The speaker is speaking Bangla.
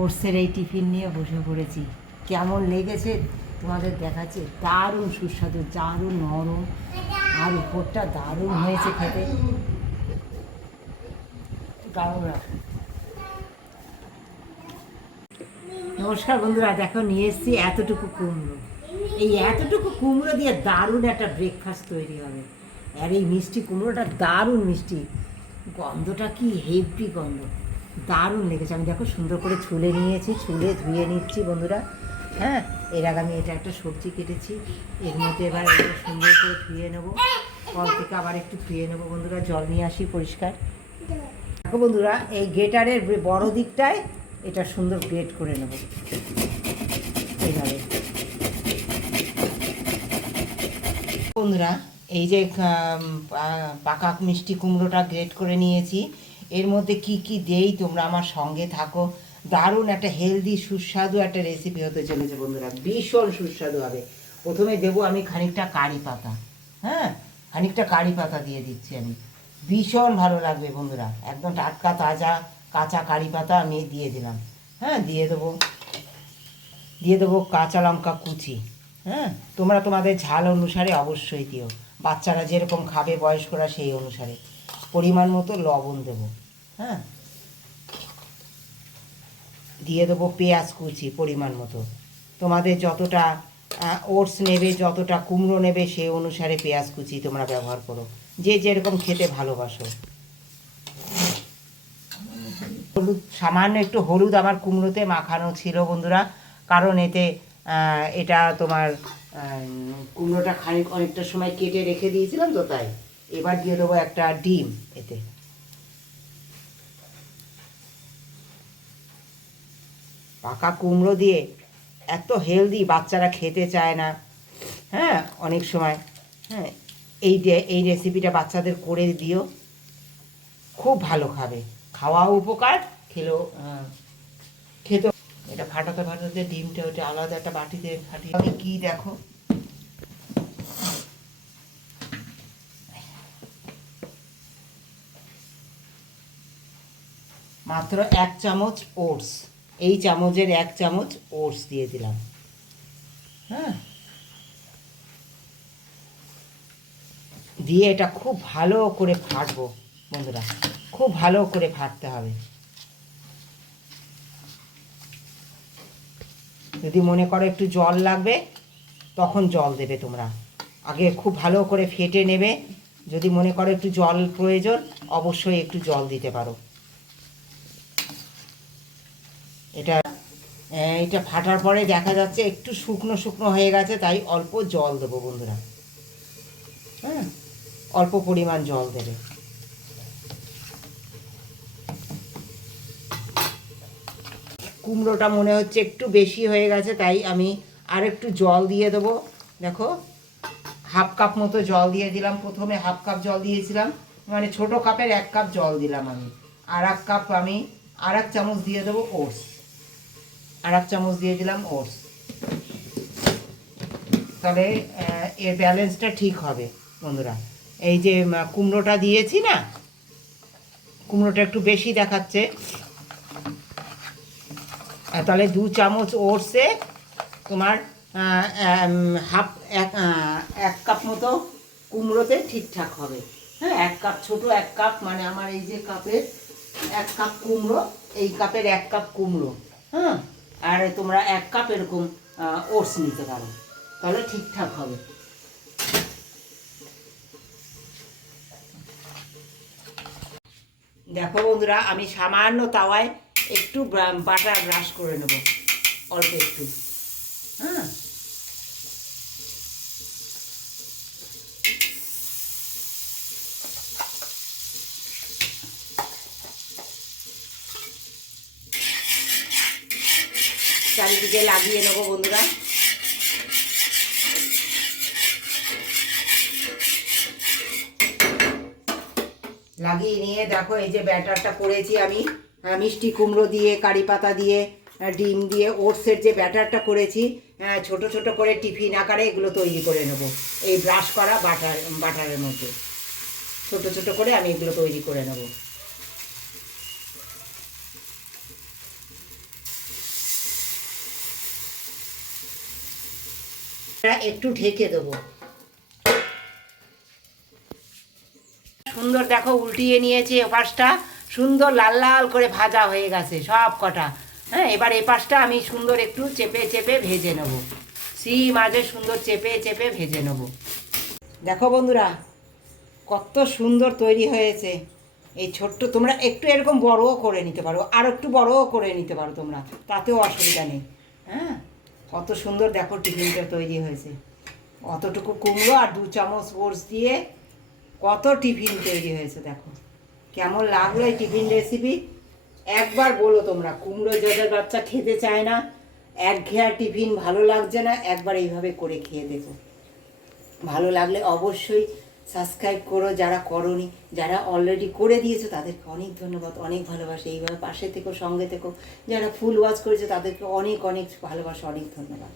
ওটসের এই টিফিন নিয়ে বসে পড়েছি। কেমন লেগেছে? তোমাদের দেখাচ্ছে। দারুণ সুস্বাদু, দারুণ নরম, আর উপরটা দারুণ হয়েছে খেতে। নমস্কার বন্ধুরা, দেখো নিয়ে এসেছি এতটুকু কুমড়ো। এই এতটুকু কুমড়ো দিয়ে দারুণ একটা ব্রেকফাস্ট তৈরি হবে। আর এই মিষ্টি কুমড়োটা দারুণ মিষ্টি। গন্ধটা কি হেভি গন্ধ। দারুণ লেগেছে। আমি দেখো সুন্দর করে ছুলে নিয়েছি, ছুলে ধুয়ে নিচ্ছি বন্ধুরা। হ্যাঁ এর আগে আমি এটা একটা সবজি কেটেছি, এর মধ্যে এবার এটা সুন্দর করে ধুয়ে নেব। কল থেকে আবার একটু ধুয়ে নেব বন্ধুরা, জল নিয়ে আসি পরিষ্কার। দেখো বন্ধুরা, এই গেটারের বড় দিকটায় এটা সুন্দর গ্রেট করে নেব। এইভাবে। বন্ধুরা, এই যে পাকা মিষ্টি কুমড়োটা গ্রেট করে নিয়েছি। এর মধ্যে কি কি দেই তোমরা আমার সঙ্গে থাকো। দারুণ একটা হেলদি সুস্বাদু একটা রেসিপি হতে চলেছে বন্ধুরা, ভীষণ সুস্বাদু হবে। প্রথমে দেবো আমি খানিকটা কারি পাতা হ্যাঁ? খানিকটা কারি পাতা দিয়ে দিচ্ছি আমি। ভীষণ ভালো লাগবে বন্ধুরা, একদম টাটকা, তাজা, কাঁচা কারি পাতা আমি দিয়ে দিলাম হ্যাঁ? দিয়ে দেবো। দিয়ে দেবো কাঁচা লঙ্কা কুচি হ্যাঁ? তোমরা তোমাদের ঝাল অনুসারে অবশ্যই দিও। বাচ্চারা যেরকম খাবে, বয়স্করা সেই অনুসারে। পরিমাণ মতো লবণ দেবো হ্যাঁ? দিয়ে দেবো পেঁয়াজ কুচি পরিমাণ মতো। তোমাদের যতটা ওটস নেবে, যতটা কুমড়ো নেবে সেই অনুসারে পেঁয়াজ কুচি তোমরা ব্যবহার করো। যে যেরকম খেতে ভালোবাসো। হলুদ, সামান্য একটু হলুদ আমার কুমড়োতে মাখানো ছিল বন্ধুরা, কারণ এতে এটা তোমার কুমড়োটা খানিক অনেকটা সময় কেটে রেখে দিয়েছিলাম তো তাই। এবার দিয়ে দেবো একটা ডিম এতে। পাকা কুমড়ো দিয়ে এত হেলদি বাচ্চারা খেতে চায় না। হ্যাঁ অনেক সময়। হ্যাঁ এই এই রেসিপিটা বাচ্চাদের করে দিও। খুব ভালো খাবে। খাওয়াও উপকার, খেলেও খেতেও। এটা ফাটাতে ফাটাতে ডিমটা ওটা আলাদা একটা বাটিতে ফাটিয়ে কি দেখো? মাত্র এক চামচ ওটস। এই চামচের এক চামচ ওটস দিয়ে দিলাম। হ্যাঁ? দিয়ে এটা খুব ভালো করে ফাটবো, বন্ধুরা। খুব ভালো করে ফাটতে হবে। যদি মনে করো একটু জল লাগবে, তখন জল দেবে তোমরা। আগে খুব ভালো করে ফেটে নেবে। যদি মনে করো একটু জল প্রয়োজন, অবশ্যই একটু জল দিতে পারো। এটা এটা ফাটার পরে দেখা যাচ্ছে একটু শুকনো শুকনো হয়ে গেছে, তাই অল্প জল দেবো বন্ধুরা। হ্যাঁ অল্প পরিমাণ জল দেবে। কুমড়োটা মনে হচ্ছে একটু বেশি হয়ে গেছে, তাই আমি আর একটু জল দিয়ে দেবো। দেখো, হাফ কাপ মতো জল দিয়ে দিলাম। প্রথমে হাফ কাপ জল দিয়েছিলাম মানে ছোট কাপের এক কাপ জল দিলাম আমি। আর এক কাপ আমি আর এক চামচ দিয়ে দেবো ওটস। আর এক চামচ দিয়ে দিলাম ওটস। তাহলে এর ব্যালেন্সটা ঠিক হবে, বন্ধুরা। এই যে কুমড়োটা দিয়েছি না, কুমড়োটা একটু বেশি দেখাচ্ছে। তাহলে দু চামচ ওটসে তোমার হাফ, এক এক কাপ মতো কুমড়োতে ঠিকঠাক হবে। হ্যাঁ এক কাপ, ছোট এক কাপ মানে আমার এই যে কাপের এক কাপ কুমড়ো, এই কাপের এক কাপ কুমড়ো। হ্যাঁ আর তোমরা এক কাপ এরকম ওটস নিতে পারো। তাহলে ঠিকঠাক হবে। দেখো বন্ধুরা, আমি সামান্য তাওয়ায় একটু বাটার ব্রাশ করে নেব, অল্প একটু। চারিদিকে লাগিয়ে নেব বন্ধুরা। লাগিয়ে নিয়ে দেখো, এই যে ব্যাটারটা করেছি আমি। মিষ্টি কুমড়ো দিয়ে, কারি পাতা দিয়ে ডিম দিয়ে, ওটসের যে ব্যাটারটা করেছি ছোট ছোট করে টিফিন আকারে এগুলো তৈরি করে নেব, এই ব্রাশ করা বাটার, বাটারের মধ্যে। ছোট ছোট করে আমি এগুলো তৈরি করে নেব। এটা একটু ঢেকে দেবো। সুন্দর দেখো উল্টিয়ে নিয়েছি এপাশটা সুন্দর লাল লাল করে ভাজা হয়ে গেছে সব কটা। হ্যাঁ এবার এপাশটা আমি সুন্দর একটু চেপে চেপে ভেজে নেব। সিম মাঝে সুন্দর চেপে চেপে ভেজে নেব। দেখো বন্ধুরা, কত সুন্দর তৈরি হয়েছে। এই ছোট্ট, তোমরা একটু এরকম বড়ও করে নিতে পারো, আর একটু বড়ও করে নিতে পারো তোমরা, তাতেও অসুবিধা নেই। হ্যাঁ কত সুন্দর দেখো টিফিনটা তৈরি হয়েছে। অতটুকু কুমড়ো আর দু চামচ ওটস দিয়ে কত টিফিন তৈরি হয়েছে দেখো। কেমন লাগল এই টিফিন রেসিপি একবার বলো তোমরা, কুমড়ো যাদের বাচ্চা খেতে চায় না, একঘেয়া টিফিন ভালো লাগছে না? একবার এইভাবে করে খেয়ে দেখো। ভালো লাগলে অবশ্যই সাবস্ক্রাইব করো, যারা করনি, যারা অলরেডি করে দিয়েছ, তাদেরকে অনেক ধন্যবাদ, অনেক ভালোবাসা। এইভাবে পাশে থেকো, সঙ্গে থেকো, যারা ফুল ওয়াচ করেছে, তাদেরকে অনেক অনেক ভালোবাসা, অনেক ধন্যবাদ।